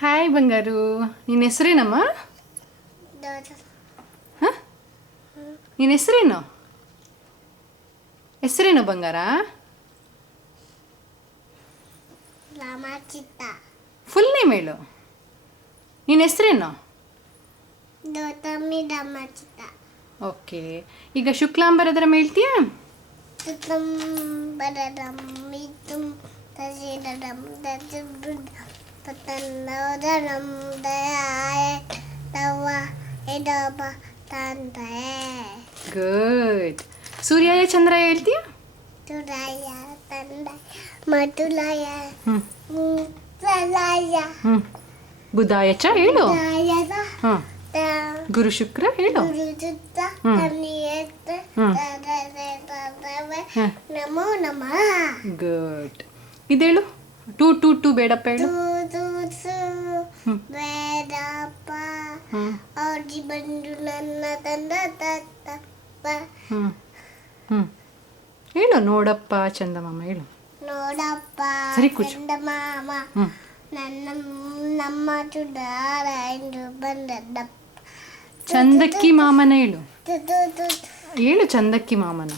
Hi ಬಂಗಾರು, ನಿನ್ನ ಹೆಸರೇನಮ್ಮ? ಹಾಂ, ನಿನ್ನ ಹೆಸರೇನು? ಹೆಸರೇನು ಬಂಗಾರ? ಫುಲ್ ನೇಮ್ ಹೇಳು. ನಿನ್ನ ಹೆಸರೇನು? ಓಕೆ, ಈಗ ಶುಕ್ಲಾಂಬರದರಂ ಹೇಳ್ತೀಯಾ? ಗುಡ್. ಸೂರ್ಯಾಯ ಚಂದ್ರಾಯ ಹೇಳ್ತೀಯಾ? ಬುಧಾಯ ಚ ಹೇಳು. ಹಾಂ, ಗುರು ಶುಕ್ರ ಹೇಳು. ನಮೋ ನಮಃ. ಗುಡ್. ಇದೇಳು. ಟೂ ಟೂ ಟೂ ಬೇಡಪ್ಪ ಹೇಳು. ಬೇಡಪ್ಪ ಅವ್ರಿಗೆ ಬಂದು ನನ್ನ ತಂದ ತತ್ತಪ್ಪ. ಹೇಳು. ನೋಡಪ್ಪ ಚಂದಮಾಮ ಹೇಳು. ನೋಡಪ್ಪ ಸರಿ ಕೂಚು. ಚಂದಮಾಮ ನನ್ನ ನಮ್ಮ ಚುಡಾರ ಎಂದು ಬಂದದ್ದಪ್ಪ. ಚಂದಕ್ಕಿ ಮಾಮನ ಹೇಳು. ಹೇಳು ಚಂದಕ್ಕಿ ಮಾಮನ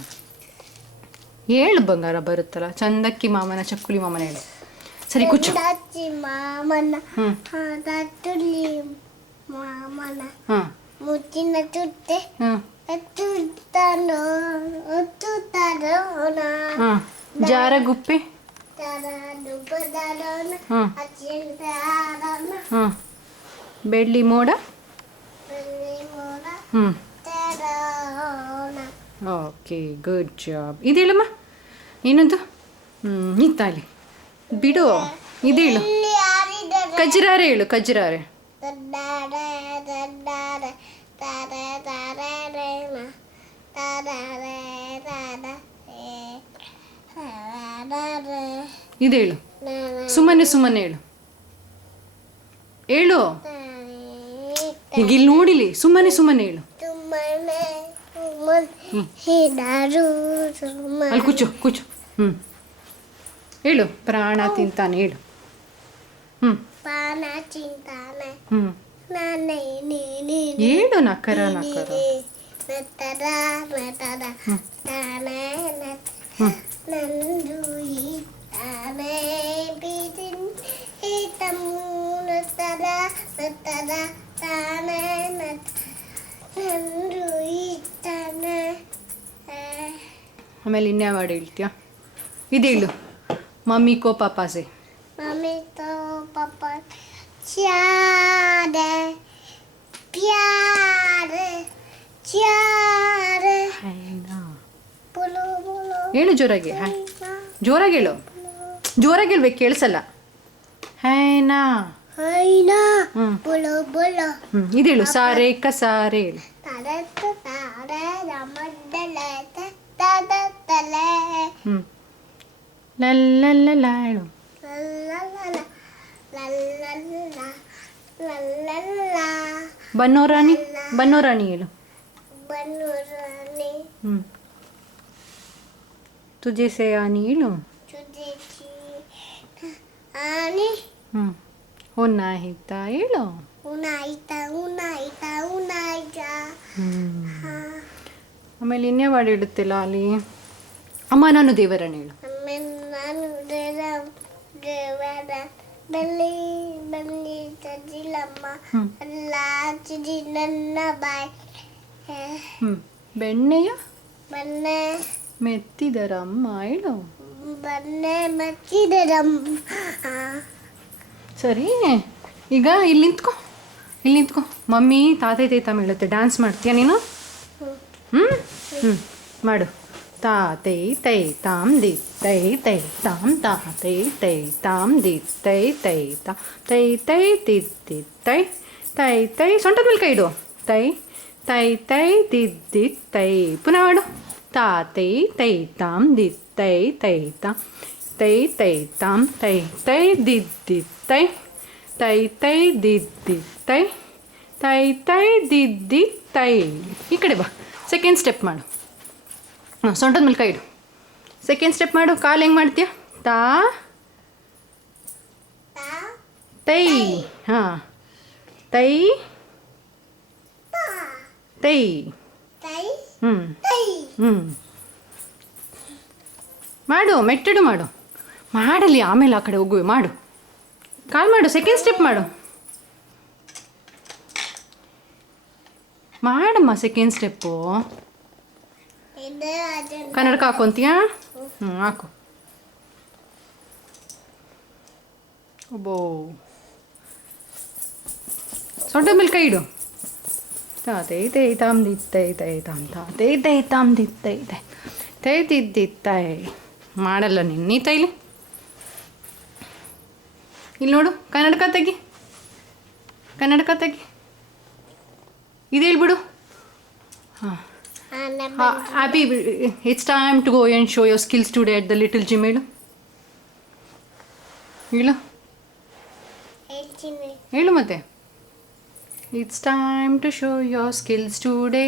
ಹೇಳು ಬಂಗಾರ, ಬರುತ್ತಲ್ಲ. ಚಂದಕ್ಕಿ ಮಾಮನ ಚಕ್ಕುಲಿ ಮಾಮನ ಹೇಳು. ಸರಿ ಕೂಚು. ಚಂದಕ್ಕಿ ಮಾಮನ ಚಕ್ಕುಲಿ ಮಾಮನ ಮುಚ್ಚಿನ ಚುಟ್ಟೆ ಜಾರಗುಪ್ಪೆ. ಬೆಳ್ಳಿ ಮೋಡ. Okay, good job. ಇದೇಳಮ್ಮ ಏನದು? ನಿತ್ತಾಲಿ ಬಿಡು. ಇದೇಳು. ಕಜ್ರಾರೆ ಹೇಳು. ಕಜ್ರಾರೆ. ಇದೇಳು. ಸುಮ್ಮನೆ ಸುಮ್ಮನೆ ಹೇಳು. ಹೇಳು. ಈಗ ಇಲ್ಲಿ ನೋಡಿಲಿ. ಸುಮ್ಮನೆ ಸುಮ್ಮನೆ ಹೇಳು. ಅಲ್ಲಿ ಕೂಚು ಕೂಚು. ಹೇಳು. ಪ್ರಾಣ ತಿಂತಾನೆ ಹೇಳು. ಪ್ರಾಣ ತಿಂತಾನೆ. ಹೇಳು. ನಕರ ನಕರ. ನಂದು ಈತಾನೆ ಬೀದಿನ್ ಈತಮೂನತರ ನತರ ತಾನೆ ನಂದು ಈತಾನೆ. ಆಮೇಲೆ ಇನ್ಯಾವ ಹಾಡು ಹೇಳ್ತೀಯ? ಇದೇಳು. ಮಮ್ಮಿ ಕೋ ಪಾಪಾ ಸೆ. ಮಮ್ಮಿ ಕೋ ಪಾಪಾ ಚಾರೆ ಪ್ಯಾರೆ ಚಾರೆ. ಹೇಳು ಜೋರಾಗಿ. ಜೋರಾಗಿ ಹೇಳು. ಜೋರಾಗಿ ಹೇಳ್ಬೇಕು, ಕೇಳಿಸಲ್ಲ. ಹೈನಾ ಹೈನಾ ಬೋಲೋ ಬೋಲೋ. ಇದೇಳು. ಸಾರೆ ಕ ಸಾರೆ ಹೇಳು. ಲಲ್ಲ ಹೇಳು. ಬನ್ನೋರಾಣಿ. ಬನ್ನೋರಾಣಿ ಹೇಳು. ತುಜೆ ಸೆ ಆನಿ ಹೇಳು. ಹೊನ್ನಾಹಿತ ಹೇಳು. ಆಮೇಲೆ ಇನ್ಯಾವ ಹಾಡು ಹೇಳುತ್ತಿಲ್ಲ ಅಲ್ಲಿ. ಅಮ್ಮ ನಾನು ದೇವರನ್ನ ಹೇಳು. ಬಲ್ಲಿ ಬಲ್ಲಿ ಚಜಿಲಮ್ಮ ಅಲ್ಲ ಚಿಜಿ ನನ್ನ ಬಾಯ್. ಬೆಣ್ಣೆಯ ಬನ್ನೆ ಮೆತ್ತಿದರಮ್ಮ ಹೇಳು. ಬನ್ನೆ ಮೆತ್ತಿದರಮ್ಮ. ಸರಿ, ಈಗ ಇಲ್ಲಿ ನಿಂತ್ಕೊ. ಇಲ್ಲಿ ನಿಂತ್ಕೊ. ಮಮ್ಮಿ ತಾತೆ ತೇತಮ್ಮ ಹೇಳುತ್ತೆ. ಡ್ಯಾನ್ಸ್ ಮಾಡ್ತೀಯ ನೀನು? ಮಾಡು. ತಾತೈ ತೈ ತಾಮ್ ದಿ ತೈ ತೈ ತಾಮ್ ತಾ ತೈ ತೈ ತಾಮ್ ದಿ ತೈ ತೈ ತಾ ತೈ ತೈ ತಿದ್ದಿ ತೈ ತೈ ತೈ. ಸೊಂಟದ ಮೇಲೆ ಕೈ ಇಡು. ತೈ ತೈ ತೈ ದಿದ್ದಿ ತೈ. ಪುನಃ ಮಾಡು. ತಾತೈ ತೈ ತಾಮ್ ದಿ ತೈ ತೈ ತಾ ತೈ ತೈ ತಾಮ್ ತೈ ತೈ ದಿದ್ದಿ ತೈ ತೈ ತೈ ದಿದ್ದಿ ತೈ ತೈ ತೈ ದಿದ್ದಿ ತೈ. ಈ ಕಡೆ ಬಾ. ಸೆಕೆಂಡ್ ಸ್ಟೆಪ್ ಮಾಡು. ಸೊಂಟದ ಮೇಲೆ ಕೈ ಇಡು. ಸೆಕೆಂಡ್ ಸ್ಟೆಪ್ ಮಾಡು. ಕಾಲು ಹೆಂಗೆ ಮಾಡ್ತೀಯ? ತಾ ತೈ ಹಾಂ ತೈ ತಾ ತೈ ತೈ ಹ್ಞೂ ತೈ ಹ್ಞೂ ಮಾಡು ಮೆಟ್ಟಡು ಮಾಡು ಮಾಡಲಿ ಆಮೇಲೆ ಆ ಕಡೆ ಹೋಗುವೆ ಮಾಡು ಕಾಲ್ ಮಾಡು ಸೆಕೆಂಡ್ ಸ್ಟೆಪ್ ಮಾಡು ಮಾಡಮ್ಮ ಸೆಕೆಂಡ್ ಸ್ಟೆಪ್ಪು ಇದು ಅದು ಕನ್ನಡಕ ಹಾಕೊಂತೀಯಾ ಹ್ಞೂ ಹಾಕು ಒಬ್ಬೋ ಸೊಂಟದ ಮೇಲೆ ಕೈ ಇಡು ತೈ ತೈ ತಾಮ್ ದಿತ್ತೈ ತೈ ತಾಮ್ ತೈ ತೈ ತಾಮ್ ದಿತ್ತೈ ತೈ ತೈ ತಿದ್ದಿತ್ತೈ ಮಾಡಲ್ಲ ನೀ ತೈಲಿ ಇಲ್ಲಿ ನೋಡು ಕನ್ನಡಕ ತೆಗಿ ಕನ್ನಡಕ ತೆಗಿ ಇದು ಹೇಳ್ಬಿಡು ಹಾಂ happy it's time to go and show your skills today at the little gym ಹೇಳು ಹೇಳು ಹೇಳ್ತೀನಿ ಹೇಳು ಮತ್ತೆ it's time to show your skills today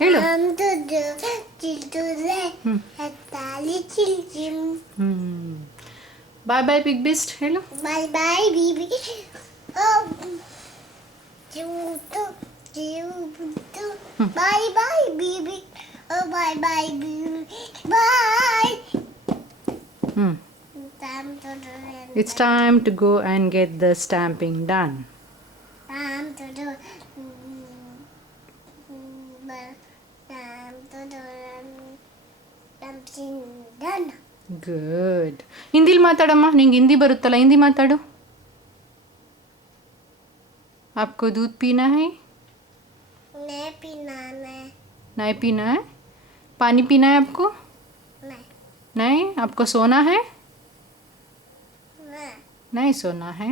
ಹೇಳು ಅಂದದ್ದು ಚಿಲ್ಟುದೆ ಹತ್ತಾಲಿ ಚಿಲ್ಚಿಮ್ ಬಾಯ್ ಬಾಯ್ ಬಿಗ್ ಬಿಸ್ಟ್ ಹೇಳು ಬೈ ಬೈ ಬಿಬಿ ಓ ಚಿವುಟು ಚಿವುಟು ಬೈ ಬೈ ಬಿಬಿ ಓ ಬೈ ಬೈ ಬಿಬಿ ಬೈ ಹ್ಞೂ time to do it's time to go and get the stamping done time to do time to do something done good ಹಿಂದಿಲಿ ಮಾತಾಡಮ್ಮ ನಿಂಗೆ ಹಿಂದಿ ಬರುತ್ತಲ್ಲ ಹಿಂದಿ ಮಾತಾಡು आपको दूध पीना है नहीं पीना नहीं पीना है पानी पीना है आपको नहीं नहीं आपको सोना है नहीं नहीं सोना है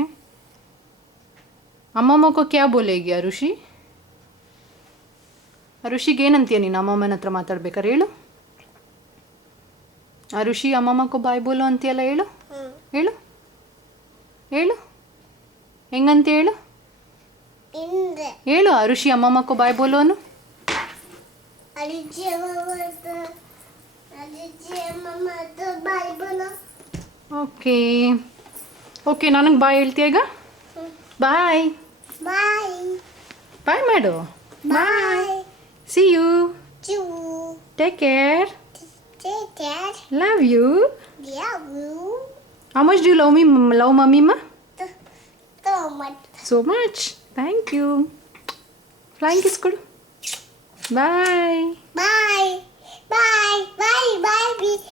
ಅಮ್ಮಮ್ಮ को क्या बोलेगी ಅರುಷಿ ಅರುಷಿಗೆ ಏನಂತೀಯ ನೀನು ಅಮ್ಮಮ್ಮನ ಹತ್ರ ಮಾತಾಡ್ಬೇಕಾರೆ ಹೇಳು ಅರುಷಿ ಅಮ್ಮಮ್ಮ को ಬಾಯ್ ಬೋಲು ಅಂತೀಯಲ್ಲ ಹೇಳು ಹೇಳು ಹೇಳು ಹೆಂಗಂತ ಹೇಳು इंद्र ಹೇಳು ಅರುಷಿ ಅಮ್ಮಮ್ಮ को ಬಾಯ್ ಬೋಲು ಅನು अरिचे मम्मा तो बाय बोलो ಓಕೆ ಓಕೆ ನನಗೆ ಬಾಯ್ ಹೇಳ್ತೀಯ ಈಗ ಬಾಯ್ बाय ಬಾಯ್ ಮಾಡು बाय ಸಿ ಯು चू take care take care love you yeah you how much do love me love ಮಮ್ಮಿಮ್ಮ so much so much thank you flying kiss ಕೊಡು bye bye bye bye bye